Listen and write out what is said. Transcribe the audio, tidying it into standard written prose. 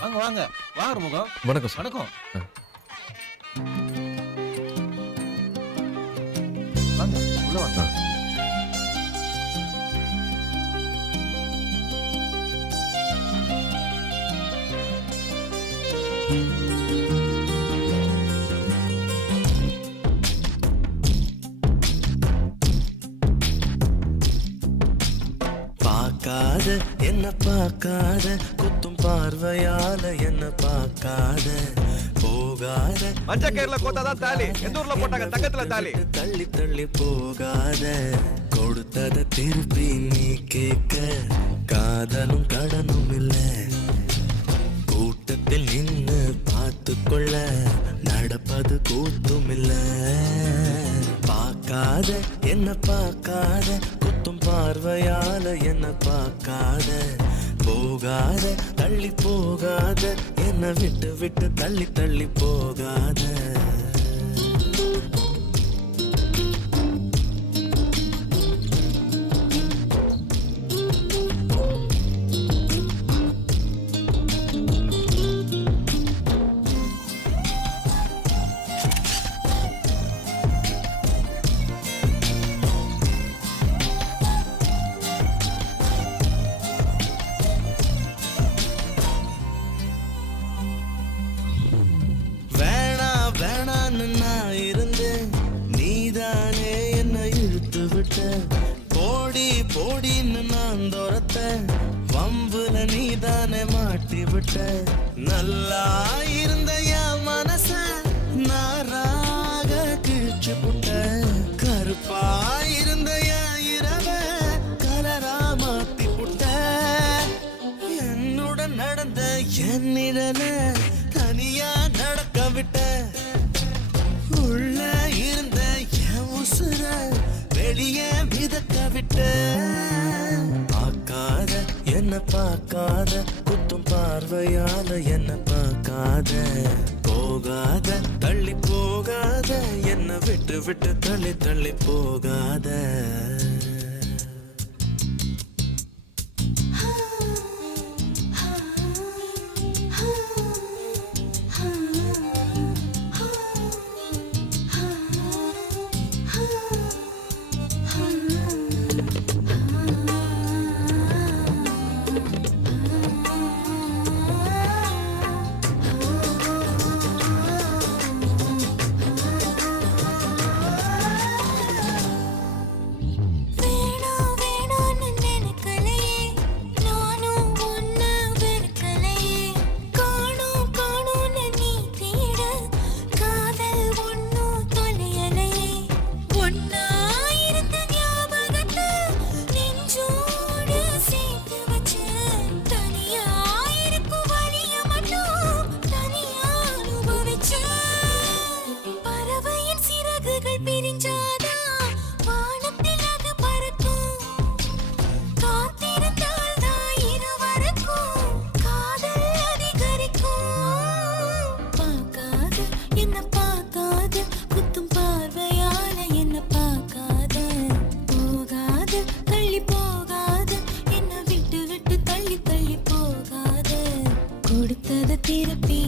வாங்க வாங்க வாங்க முகம். வணக்கம் சார். வணக்கம். வாங்க உள்ள வாங்க. பார்க்காத என்ன பார்க்காத குத்தும் பார்வையால என்ன பார்க்காத போகாத மஞ்ச கயிறுல கோத்தாதான் தாலி, எந்த ஊர்ல போட்டாங்க தங்கத்துல தாலி. தள்ளி தள்ளி போகாத கொடுத்தத திருப்பி நீ கேட்க காதலும் கடனும் இல்ல கூட்டத்தில் நின்னு பார்த்து கொள்ள நடப்பது கூத்தும் இல்ல பார்க்காத என்ன பார்க்காத குத்தும் பார்வையால என்ன பார்க்காத போகாத தள்ளி போகாத என்ன விட்டு விட்டு தள்ளி தள்ளி போகாத நான் இருந்தேன் நீதானே என்ன இழுத்து விட்ட போடி போடின்னு நான் துரத்த வம்புல நீதானே மாட்டி விட்ட நல்லா இருந்த என் மனச நாராக கிழிச்சு புட்ட கருப்பா இருந்த என் இரவ கலரா மாத்தி புட்ட என்னுடன் நடந்த என் நிழல தனியா நடக்க விட்ட உள்ள இருந்த என் உசுர வெளியே மிதக்க விட்ட பார்க்காத என்ன பார்க்காத குத்தும் பார்வையால என்ன பார்க்காத போகாத தள்ளி போகாத என்ன விட்டு விட்டு தள்ளி தள்ளி போகாத கொடுத்தத திருப்பி